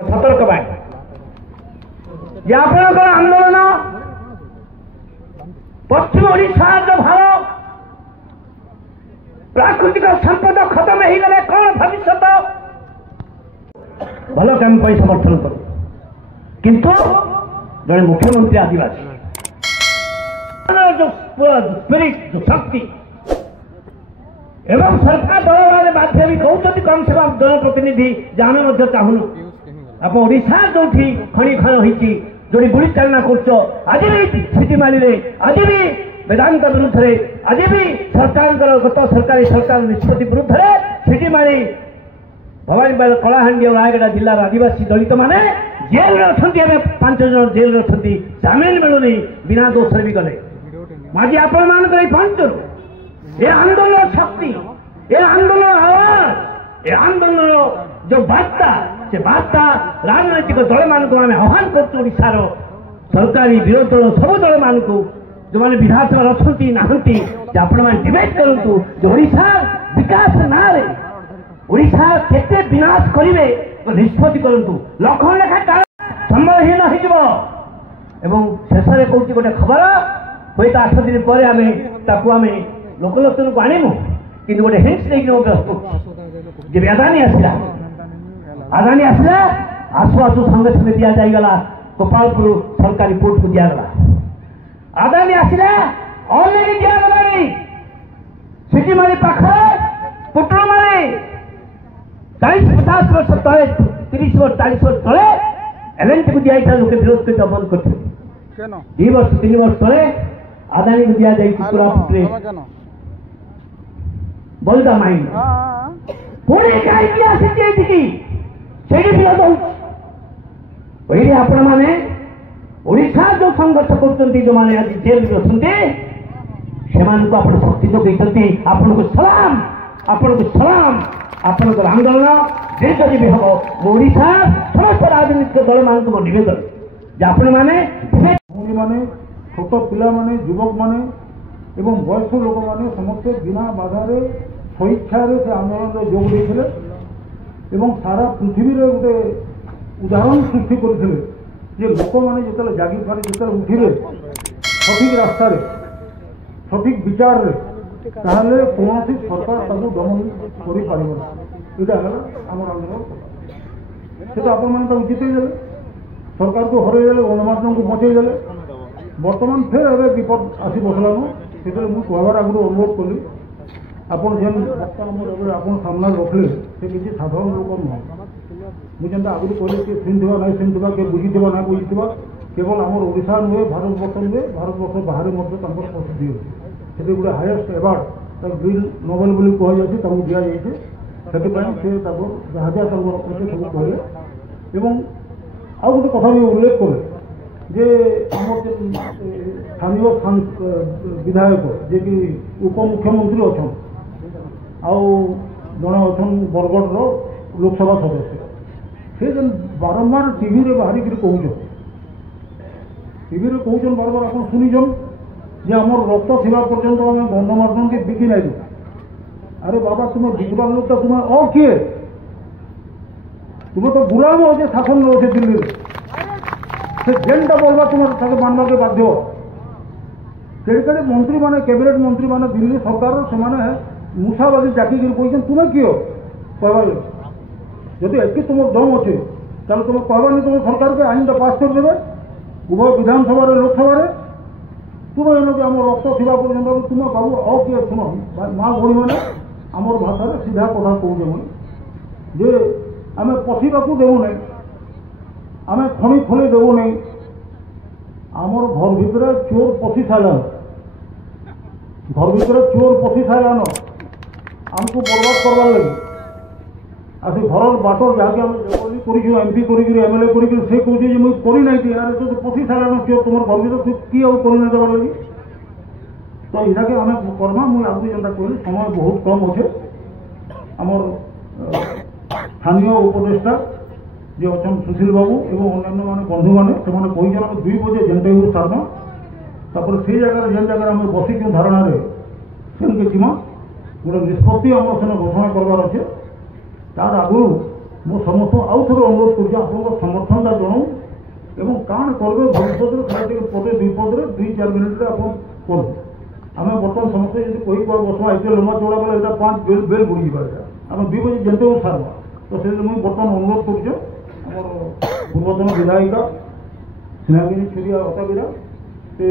सतर्क आपणकर आंदोलन पश्चिम ओडिशा जो भाव प्राकृतिक संपद खत्म हो गले कौन भविष्य भल कम समर्थन कर किंतु जड़े मुख्यमंत्री आदिवासी जो स्पिरिट जो शक्ति एवं सरकार दल वाले बाध्य भी कहते कम से कम जनप्रतिनिधि जहाँ चाहून आप ओडिशा जो खଣି खान होती जो गुड़ी चालना कर आज भी सिटीमाली आज भी वेदांत विरुद्ध आज भी सरकार गत सरकारी सरकार निष्पत्ति विरुद्ध सिटीमाली भवानीपाल कलाहांडी और रायगढ़ जिलार आदिवासी दलित माने जेल अच्छा 5 जन जेल अच्छा जमीन मिलूनी बिना दोष भी गले आज आपण मान ये आंदोलन शक्ति ये आंदोलन आवाज ये आंदोलन जो बार्ता से बार्ता राजनैतिक दल मान आह्वान कर सरकारी विरोधी दल सब दल मान जो मैंने विधानसभा अच्छा नहांती आपण मैंने डिबेट करूँ जो ओडिशा विकास ना ओडिशा केते विनाश करेंगे तो निष्पत्ति करूँ लक्ष लेखा संबलहीन हो शेष में कौन गोटे खबर हूँ 8 दिन पर आम लोकलोचन को आणमु कि गोटे हिंट्स देखिए व्यस्त जब अदानी आसला आसु आसु संगे संगे दि जागला गोपालपुर सरकारी कोर्ट को दिगला अदानी आसला अलरेडी दिगला सिटीमाली पाखे पुटुमाली 40-50 वर्ष तले 30 वर्ष 40 वर्ष तले एलएनटी को दिया लोके विरोध कर बंद कर 2 वर्ष 3 वर्ष तले अदानी को दिया कोरापुटे बलदा माइन पुणी कहीं आसी आपण मैंने ओडिशा जो संघर्ष कर जो मैंने आज जेल अच्छा से शक्ति जो कहते आपण को सलाम आपणकर आंदोलन दीर्घजीवी हम ओडिशा समस्त राजनीतिक दल मान नवेदन आपण मैंने छोट पिला माने युवक माने एवं वयस्क लोक माने समस्त बिना बाधारे स्वेच्छा से आंदोलन में जोग देते सारा पृथ्वी गोटे उदाहरण सृष्टि करते लोक मैंने जो जागी पारे जो उठिले सठिक रास्तार सठिक विचार ताहले कौन सरकार दमन कर आम आंदोलन से आपण मैंने जितेदेले सरकार को हरईदे गणमाध्यम को बचईदे बर्तमान फिर ए विपद आसी बसलान से मुझे कहबार आगुरी अनुरोध कली आपन जेन आप सामने रखले से किसी साधारण लोक नुह मुझे आगुरी कहली किए शुणुवा ना शुणुवा किए बुझीवा ना बुझीवा केवल आम ओडिशा नुहे भारतवर्ष नुहे भारतवर्ष बाहर प्रसिद्धि अच्छे से गोटे हाएस्ट एवार्ड ग्रीन नोबेल बोली कहुई दि जाइए से जहाँ जहाँ सब कहले आउ गोटे कथा भी उल्लेख कले जे आम स्थानीय विधायक जे कि उपमुख्यमंत्री अच्छा जड़े अच्छा बरगढ़ लोकसभा सदस्य से जेन बारंबार टीवी रे बाहर कहते टीवी रे कहते बारंबार आप शुणीछन जे आम रक्त थी पर्यंत आम गणमाध्यम के बिकी ना अरे बाबा तुम्हें बिकबार लोग तो तुम्हें किए तुम्हें तो गुलाम हो शासन रोचे दिल्ली से जेनटा बोलवा तुम मानवा के बाध्य कड़े मंत्री माने कैबिनेट मंत्री माने दिल्ली सरकार से मूसाबाजी जाकी कहते तुम्हें किए कहबार जदि एति तुम दम अच्छे तुम कहबानी तुम सरकार के आईन पास करदे उभय विधानसभा लोकसभा तुम एन आम रक्त थी पर्यटन तुम बाबू किए शुण माँ भड़ी मैंने आम भाषा सीधा कथा कहूचे मुझे जे आम पशिबा देवु ना आम खଣି खोली देवु नहीं आमर घर भितर चोर पशि सारान घर भितर चोर पशि सारान आमको बर्बाद करवार लगे आस घर बाटर जहाँकि आम एमपी करमएलए कर मुझे पशि सारान चोर तुम घर भर किए करना देवार लगे तो इनाके आम करमा मुझे आगे जेनता कहली समय बहुत कम अच्छे आमर स्थानीय उपदेष्टा जे अच्छा सुशील बाबू एवं अन्य मैंने बंधु मैंने से 2 बजे जेनटा सारना तापर से जगह जेन जगह आम बसिचु धारणा सेनके जीमा गोटे निष्पत्ति आम से घोषणा करवार अच्छे तार आगु ମୁଁ ସମସ୍ତଙ୍କୁ ଆଉ ଥରେ ଅନୁରୋଧ କରୁଛି ଆପଣଙ୍କ ସମର୍ଥନଟା ଜଣାଉ ଏବଂ କାଣ କରିବେ ଭବିଷ୍ୟତରେ ଖାଲି ଟିକେ ପଦେ ଦୁଇ ପଦରେ 2-4 ମିନିଟ୍ରେ ଆପଣ କରନ୍ତୁ। ଆମେ ବର୍ତ୍ତମାନ ସମସ୍ତେ ଯଦି କହି କୁହା ବସବା ଏତେ ଲମ୍ବା ଚଉଡ଼ା ବେଲେ ଏଇଟା 5 ବେଲ୍ ବୁଡ଼ିଯିବା ଏଇଟା ଆମେ 2 ବଜେ ଯେତେ ସାରବା ତ ସେଥିରେ ମୁଇଁ ବର୍ତ୍ତମାନ ଅନୁରୋଧ କରୁଛେ ଆମର ପୂର୍ବତନ ବିଧାୟିକା ସ୍ନେହାଗିରି ଛୁରିଆ ଅତାବିରା ସେ